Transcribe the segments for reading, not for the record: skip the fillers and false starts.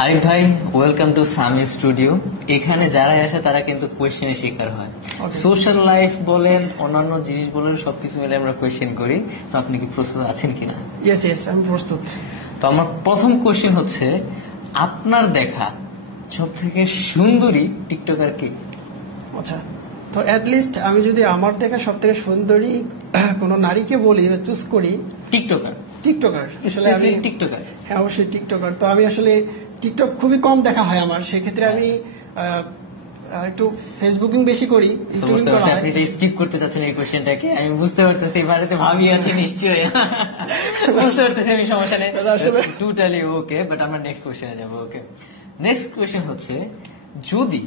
আরিফ ভাই, welcome to Sami studio. এখানে যারা আসে তারা কিন্তু কোয়েশ্চেনের শিকার হয়। সোশ্যাল লাইফ বলেন, অন্যান্য জিনিস বলেন, সবকিছু মিলে আমরা কোয়েশ্চেন করি। তো আপনি কি প্রস্তুত আছেন কিনা? ইয়েস ইয়েস, আমি প্রস্তুত। তো আমার প্রথম কোয়েশ্চেন হচ্ছে, আপনার দেখা সব থেকে সুন্দরী টিকটকার কে? আচ্ছা, তো অ্যাটলিস্ট আমি যদি আমার দেখা সব থেকে সুন্দরী কোনো নারীকে বলি, চুজ করি, টিকটকার টিকটকার। আসলে আমি টিকটকার, হ্যাঁ অবশ্যই টিকটকার। তো আমি আসলে টিকটক খুবই কম দেখা হয় আমার, সেক্ষেত্রে আমি একটু ফেসবুকিং বেশি করি, ইউটিউবিং করা হয়। আপনি এটা স্কিপ করতে চাচ্ছেন এই কোশ্চেনটাকে, আমি বুঝতে পারতেছি। বাড়িতে ভাবি আছে নিশ্চয়ই, বুঝতে পারতেছি আমি, সমস্যা নেই, টোটালি ওকে। বাট আমরা নেক্সট কোশ্চেনে যাবো। ওকে, নেক্সট কোশ্চেন হচ্ছে, যদি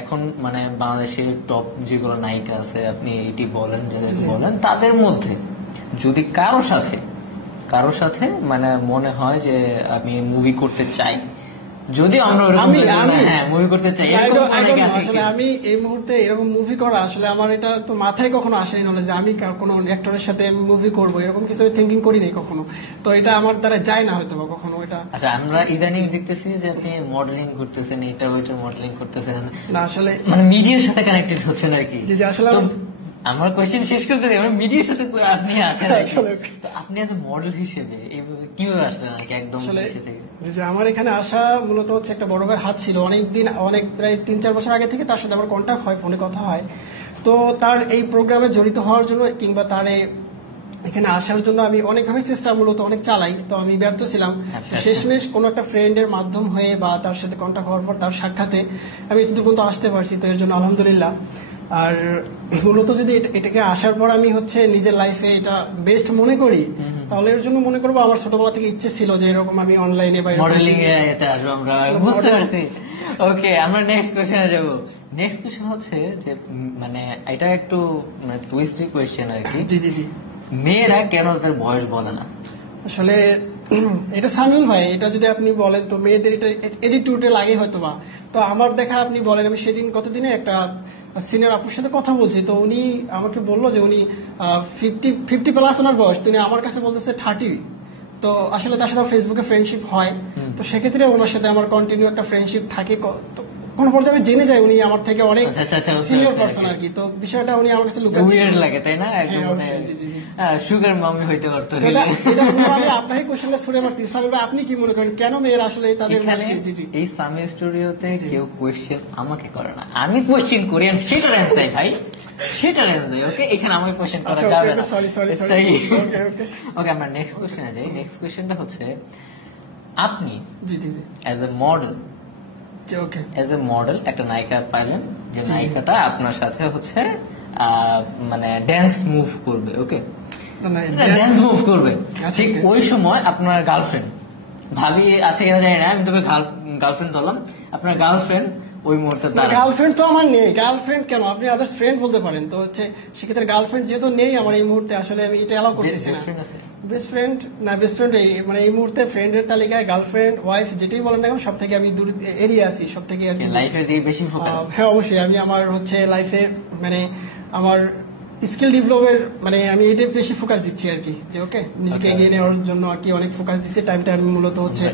এখন মানে বাংলাদেশের টপ যেগুলো নায়িকা আছে, আপনি এটি বলেন, যাদের বলেন, তাদের মধ্যে যদি কারো সাথে মানে মনে হয় যে আমি মুভি করতে চাই, যদি আমরা মুভি করতে চাই, আসলে আমি এই মুহূর্তে এরকম মুভি করা, আসলে আমার এটা তো মাথায় কখনো আসেনি নলেজ যে আমি কোনো অ্যাক্টরের সাথে মুভি করবো, এরকম কিছু থিঙ্কিং করি নাই কখনো। তো এটা আমার দ্বারা যায় না হয়তো বা কখনো এটা। আচ্ছা, আমরা ইদানিং দেখতেছি যে আপনি মডেলিং করতেছেন, এটা ওইটা মডেলিং করতেছেন না, আসলে মানে মিডিয়ার সাথে কানেক্টেড হচ্ছেন আর কি। জি জি, আসলে আমার কোয়েশ্চেন শেষ করতে দিই। আমরা মিডিয়ার সাথে আপনি আছেন, আপনি এজ মডেল হিসেবে কিভাবে আসলেন আর কি একদম থেকে? যে আমার এখানে আসা মূলত হচ্ছে একটা বড় ভাইয়ের হাত ছিল অনেকদিন, অনেক প্রায় 3-4 বছর আগে থেকে তার সাথে আমার কন্ট্যাক্ট হয়, ফোনে কথা হয়। তো তার এই প্রোগ্রামে জড়িত হওয়ার জন্য কিংবা তার এখানে আসার জন্য আমি অনেকভাবে চেষ্টা মূলত অনেক চালাই, তো আমি ব্যর্থ ছিলাম। শেষমেশ কোনো একটা ফ্রেন্ডের মাধ্যম হয়ে বা তার সাথে কন্ট্যাক্ট হওয়ার পর তার সাক্ষাতে আমি এতদূর পর্যন্ত আসতে পারছি, তো এর জন্য আলহামদুলিল্লাহ। আর মূলত যদি এটাকে আসার পর আমি হচ্ছে নিজের লাইফে এটা বেস্ট মনে করি, তাহলে এর জন্য মনে করবো আমার ছোটবেলা থেকে ইচ্ছে ছিল যে এরকম আমি অনলাইনে বা মডেলিং এ এটা আসবো, আমরা বুঝতে পারছি। ওকে, আমরা নেক্সট কোশ্চেনে যাব। নেক্সট কোশ্চেন হচ্ছে যে মানে এটা একটু মানে টুইস্টি কোশ্চেন আর কি। জি জি জি, মেয়েরা কেন তাদের বয়স বলে না? আসলে এটা সামিউল ভাই, এটা যদি আপনি বলেন তো মেয়েদের এটা এটিটিউডে লাগে হয়তো বা। তো আমার দেখা আপনি বলেন, আমি সেদিন কতদিনে একটা সিনিয়র আপুর সাথে কথা বলছি, তো উনি আমাকে বললো যে উনি 50+ ওনার বয়স, তিনি আমার কাছে বলতেছে 30। তো আসলে তার সাথে ফেসবুকে ফ্রেন্ডশিপ হয়, তো সেক্ষেত্রে ওনার সাথে আমার কন্টিনিউ একটা ফ্রেন্ডশিপ থাকে। কোন পর্যায়ে আমি জেনে যাই উনি আমার থেকে অনেক সিনিয়র পারসন আর কি। তো বিষয়টা উনি আমার কাছে লুকাচ্ছেন, উইয়ার্ড লাগে তাই না? সুগার মামি হইতে পারতো। আমি আপনাকে কোশ্চেনটা ছুড়ে মারছি, আপনি কি মনে করেন কেন মেয়েরা আসলে তাদের এই সামি স্টুডিওতে কেউ কোয়েশ্চেন আমাকে করে না, আমি কোয়েশ্চেন করি, সেটা অ্যান্সার দেয় ভাই, সেটা অ্যান্সার দেয়। ওকে, এখানে আমাকে কোয়েশ্চেন করা যাবে না। ওকে, আমরা নেক্সট কোয়েশ্চেনে যাই। নেক্সট কোয়েশ্চেনটা হচ্ছে, আপনি as a model, as a model একটা নায়িকা পাইলেন, যে নায়িকাটা আপনার সাথে হচ্ছে মানে ড্যান্স মুভ করবে। ওকে, ড্যান্স মুভ করবে, ঠিক ওই সময় আপনার গার্লফ্রেন্ড, ভাবি আছে কিনা জানি না, আমি তোকে গার্লফ্রেন্ড ধরলাম, আপনার গার্লফ্রেন্ড ওই মুহূর্তে, গার্লফ্রেন্ড তো আমার নেই। গার্লফ্রেন্ড কেন, আপনি আদার্স ফ্রেন্ড বলতে পারেন। তো হচ্ছে সেক্ষেত্রে গার্লফ্রেন্ড যেহেতু নেই আমার এই মুহূর্তে, আসলে আমি এটা অ্যালাউ করতেছি না। বেস্ট ফ্রেন্ড না, বেস্ট ফ্রেন্ড মানে এই মুহূর্তে ফ্রেন্ডের তালিকায় গার্লফ্রেন্ড, ওয়াইফ যেটাই বলেন না কেন, সব থেকে আমি দূর এড়িয়ে আছি, সব থেকে আর কি লাইফের দিকে বেশি ফোকাস। হ্যাঁ অবশ্যই, আমি আমার হচ্ছে লাইফে মানে আমার স্কিল ডেভেলপের মানে আমি এটা বেশি ফোকাস দিচ্ছি আর কি, যে ওকে নিজেকে এগিয়ে নেওয়ার জন্য আর কি অনেক ফোকাস দিচ্ছি। টাইমটা আমি মূলত হচ্ছে